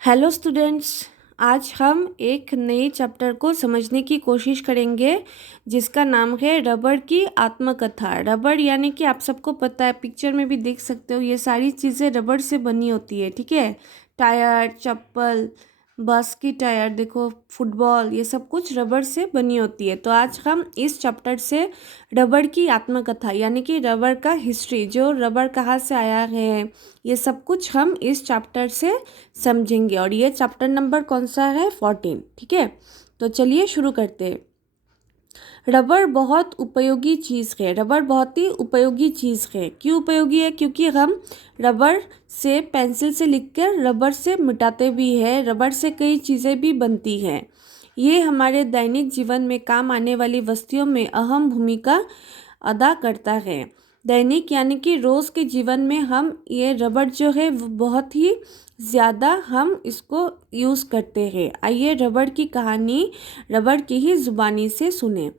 Hello students. आज हम एक नए चैप्टर को समझने की कोशिश करेंगे जिसका नाम है रबड़ की आत्मकथा। रबड़ यानी कि आप सबको पता है, पिक्चर में भी देख सकते हो, ये सारी चीज़ें रबड़ से बनी होती है। ठीक है, टायर, चप्पल, बस की टायर देखो, फुटबॉल, ये सब कुछ रबड़ से बनी होती है। तो आज हम इस चैप्टर से रबड़ की आत्मकथा यानी कि रबड़ का हिस्ट्री, जो रबड़ कहाँ से आया है, ये सब कुछ हम इस चैप्टर से समझेंगे। और ये चैप्टर नंबर कौन सा है? 14। ठीक है, तो चलिए शुरू करते हैं। रबड़ बहुत उपयोगी चीज़ है। रबड़ बहुत ही उपयोगी चीज़ है। क्यों उपयोगी है? क्योंकि हम रबड़ से, पेंसिल से लिखकर रबड़ से मिटाते भी हैं। रबड़ से कई चीज़ें भी बनती हैं। ये हमारे दैनिक जीवन में काम आने वाली वस्तुओं में अहम भूमिका अदा करता है। दैनिक यानी कि रोज़ के जीवन में हम ये रबड़ जो है वो बहुत ही ज़्यादा हम इसको यूज़ करते हैं। आइए रबड़ की कहानी रबड़ की ही ज़ुबानी से सुने।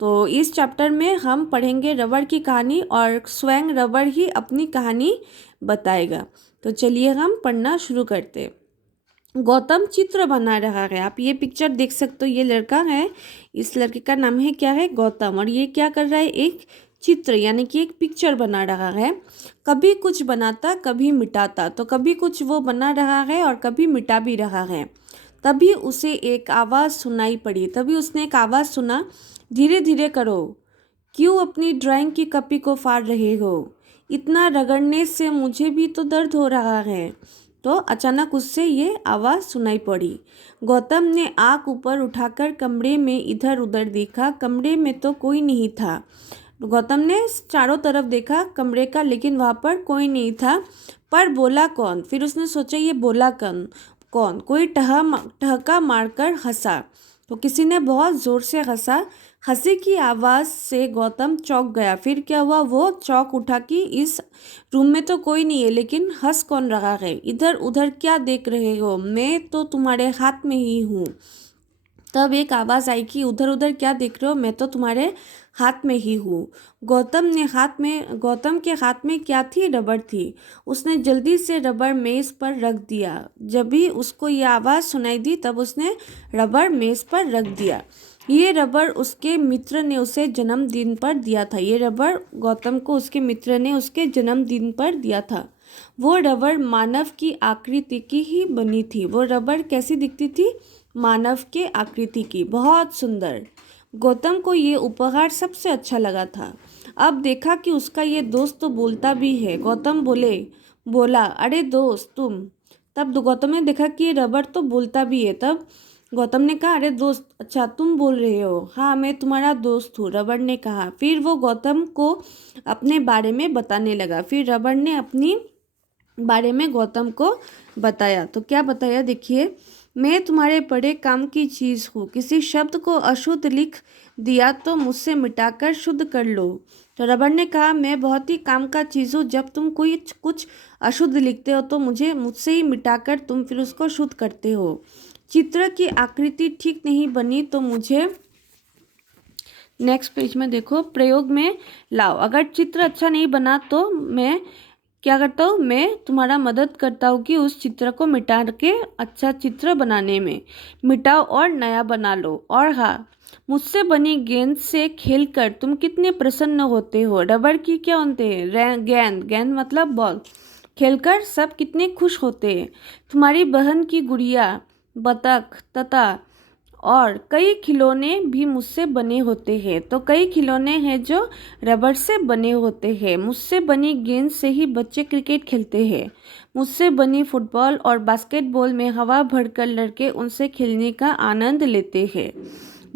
तो इस चैप्टर में हम पढ़ेंगे रबड़ की कहानी और स्वयं रबड़ ही अपनी कहानी बताएगा। तो चलिए हम पढ़ना शुरू करते हैं। गौतम चित्र बना रहा है। आप ये पिक्चर देख सकते हो, ये लड़का है, इस लड़के का नाम है क्या है? गौतम। और ये क्या कर रहा है? एक चित्र यानी कि एक पिक्चर बना रहा है। कभी कुछ बनाता, कभी मिटाता। तो कभी कुछ वो बना रहा है और कभी मिटा भी रहा है। तभी उसे एक आवाज़ सुनाई पड़ी। तभी उसने एक आवाज़ सुना, धीरे धीरे करो, क्यों अपनी ड्राइंग की कॉपी को फाड़ रहे हो? इतना रगड़ने से मुझे भी तो दर्द हो रहा है। तो अचानक उससे ये आवाज़ सुनाई पड़ी। गौतम ने आँख ऊपर उठाकर कमरे में इधर उधर देखा। कमरे में तो कोई नहीं था। गौतम ने चारों तरफ देखा कमरे का, लेकिन वहाँ पर कोई नहीं था। पर बोला कौन? फिर उसने सोचा ये बोला कौन? कोई ठहाका मारकर हंसा। तो किसी ने बहुत ज़ोर से हंसा। हंसी की आवाज़ से गौतम चौंक गया। फिर क्या हुआ? वो चौंक उठा कि इस रूम में तो कोई नहीं है, लेकिन हंस कौन रहा है? इधर उधर क्या देख रहे हो? मैं तो तुम्हारे हाथ में ही हूँ। तब एक आवाज़ आई कि उधर उधर क्या देख रहे हो? मैं तो तुम्हारे हाथ में ही हूँ। गौतम के हाथ में क्या थी? रबड़ थी। उसने जल्दी से रबड़ मेज़ पर रख दिया। जब भी उसको ये आवाज़ सुनाई दी तब उसने रबड़ मेज़ पर रख दिया। ये रबड़ उसके मित्र ने उसे जन्मदिन पर दिया था। ये रबड़ गौतम को उसके मित्र ने उसके जन्मदिन पर दिया था। वो रबड़ मानव की आकृति की ही बनी थी। वो रबड़ कैसी दिखती थी? मानव के आकृति की, बहुत सुंदर। गौतम को ये उपहार सबसे अच्छा लगा था। अब देखा कि उसका ये दोस्त तो बोलता भी है। गौतम बोला, अरे दोस्त तुम। तब गौतम ने देखा कि ये रबड़ तो बोलता भी है। तब गौतम ने कहा, अरे दोस्त, अच्छा तुम बोल रहे हो? हाँ, मैं तुम्हारा दोस्त हूँ, रबड़ ने कहा। फिर वो गौतम को अपने बारे में बताने लगा। फिर रबड़ ने अपनी बारे में गौतम को बताया। तो क्या बताया देखिए, मैं तुम्हारे बड़े काम की चीज़ हूँ। किसी शब्द को अशुद्ध लिख दिया तो मुझसे मिटाकर शुद्ध कर लो। तो रबड़ ने कहा, मैं बहुत ही काम का चीज़ हूँ। जब तुम कोई कुछ अशुद्ध लिखते हो तो मुझसे ही मिटाकर तुम फिर उसको शुद्ध करते हो। चित्र की आकृति ठीक नहीं बनी तो मुझे, नेक्स्ट पेज में देखो, प्रयोग में लाओ। अगर चित्र अच्छा नहीं बना तो मैं क्या करता हूँ? मैं तुम्हारा मदद करता हूँ कि उस चित्र को मिटा के अच्छा चित्र बनाने में। मिटाओ और नया बना लो। और हाँ, मुझसे बनी गेंद से खेलकर तुम कितने प्रसन्न होते हो। रबड़ की क्या होते हैं? गेंद। गेंद मतलब बॉल। खेलकर सब कितने खुश होते हैं। तुम्हारी बहन की गुड़िया, बतख, तता और कई खिलौने भी मुझसे बने होते हैं। तो कई खिलौने हैं जो रबड़ से बने होते हैं। मुझसे बनी गेंद से ही बच्चे क्रिकेट खेलते हैं। मुझसे बनी फुटबॉल और बास्केटबॉल में हवा भरकर लड़के उनसे खेलने का आनंद लेते हैं।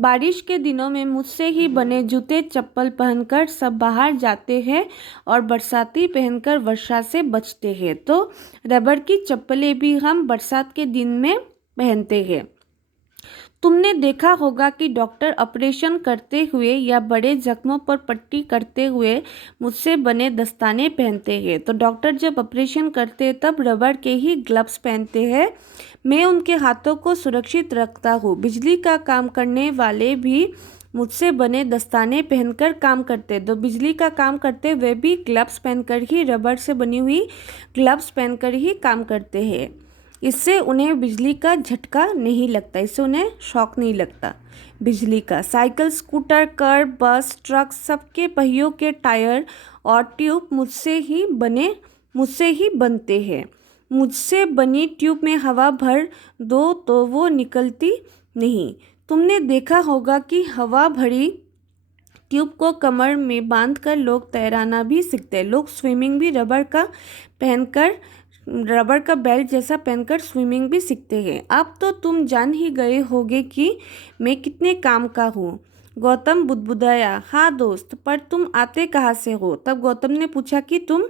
बारिश के दिनों में मुझसे ही बने जूते चप्पल पहनकर सब बाहर जाते हैं और बरसाती पहनकर वर्षा से बचते हैं। तो रबड़ की चप्पलें भी हम बरसात के दिन में पहनते हैं। तुमने देखा होगा कि डॉक्टर ऑपरेशन करते हुए या बड़े जख्मों पर पट्टी करते हुए मुझसे बने दस्ताने पहनते हैं। तो डॉक्टर जब ऑपरेशन करते हैं तब रबड़ के ही ग्लव्स पहनते हैं। मैं उनके हाथों को सुरक्षित रखता हूँ। बिजली का काम करने वाले भी मुझसे बने दस्ताने पहनकर काम करते हैं। तो बिजली का काम करते हुए भी ग्लव्स पहनकर ही, रबड़ से बनी हुई ग्लव्स पहनकर ही काम करते हैं। इससे उन्हें बिजली का झटका नहीं लगता, इससे उन्हें शॉक नहीं लगता बिजली का। साइकिल, स्कूटर, कार, बस, ट्रक, सबके पहियों के टायर और ट्यूब मुझसे ही बनते हैं। मुझसे बनी ट्यूब में हवा भर दो तो वो निकलती नहीं। तुमने देखा होगा कि हवा भरी ट्यूब को कमर में बांधकर लोग तैराना भी सीखते हैं। लोग स्विमिंग भी रबर का बेल्ट जैसा पहनकर स्विमिंग भी सीखते हैं। अब तो तुम जान ही गए होगे कि मैं कितने काम का हूँ। गौतम बुदबुदाया, हाँ दोस्त, पर तुम आते कहाँ से हो? तब गौतम ने पूछा कि तुम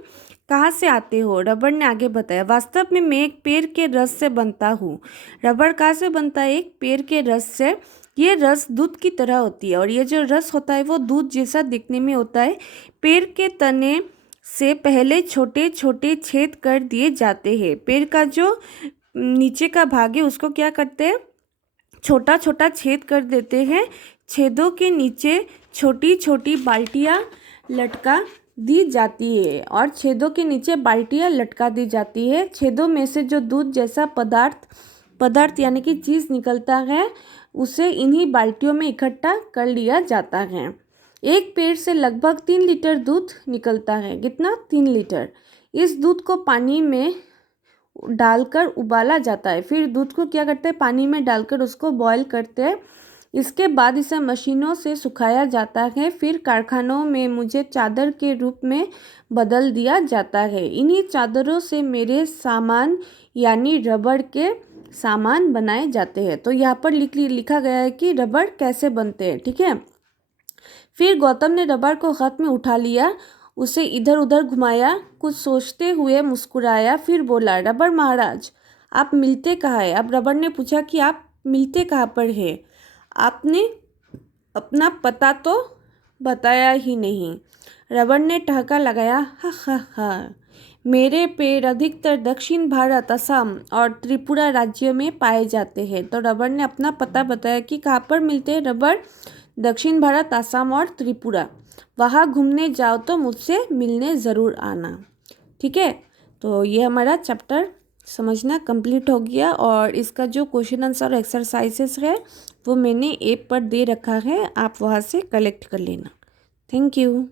कहाँ से आते हो? रबर ने आगे बताया, वास्तव में मैं एक पेड़ के रस से बनता हूँ। रबर कहाँ से बनता है? एक पेड़ के रस से। ये रस दूध की तरह होती है और ये जो रस होता है वो दूध जैसा दिखने में होता है। पेड़ के तने से पहले छोटे छोटे छेद कर दिए जाते हैं। पेड़ का जो नीचे का भाग है उसको क्या करते हैं? छोटा छोटा छेद कर देते हैं। छेदों के नीचे छोटी छोटी बाल्टियाँ लटका दी जाती है और छेदों के नीचे बाल्टियाँ लटका दी जाती है। छेदों में से जो दूध जैसा पदार्थ यानी कि चीज़ निकलता है उसे इन्हीं बाल्टियों में इकट्ठा कर लिया जाता है। एक पेड़ से लगभग 3 लीटर दूध निकलता है। कितना? 3 लीटर। इस दूध को पानी में डालकर उबाला जाता है। फिर दूध को क्या करते हैं? पानी में डालकर उसको बॉयल करते हैं। इसके बाद इसे मशीनों से सुखाया जाता है। फिर कारखानों में मुझे चादर के रूप में बदल दिया जाता है। इन्हीं चादरों से मेरे सामान यानी रबड़ के सामान बनाए जाते हैं। तो यहाँ पर लिखा गया है कि रबड़ कैसे बनते हैं। ठीक है। फिर गौतम ने रबड़ को हाथ में उठा लिया, उसे इधर उधर घुमाया, कुछ सोचते हुए मुस्कुराया, फिर बोला, रबड़ महाराज, आप मिलते कहाँ हैं? अब रबड़ ने पूछा कि आप मिलते कहाँ पर है? आपने अपना पता तो बताया ही नहीं। रबड़ ने ठहाका लगाया, हा हा हा। मेरे पेड़ अधिकतर दक्षिण भारत, असम और त्रिपुरा राज्य में पाए जाते हैं। तो रबड़ ने अपना पता बताया कि कहाँ पर मिलते हैं रबड़? दक्षिण भारत, असम और त्रिपुरा। वहाँ घूमने जाओ तो मुझसे मिलने ज़रूर आना। ठीक है। तो ये हमारा चैप्टर समझना कंप्लीट हो गया और इसका जो क्वेश्चन आंसर और एक्सरसाइजेस है वो मैंने ऐप पर दे रखा है, आप वहाँ से कलेक्ट कर लेना। Thank you.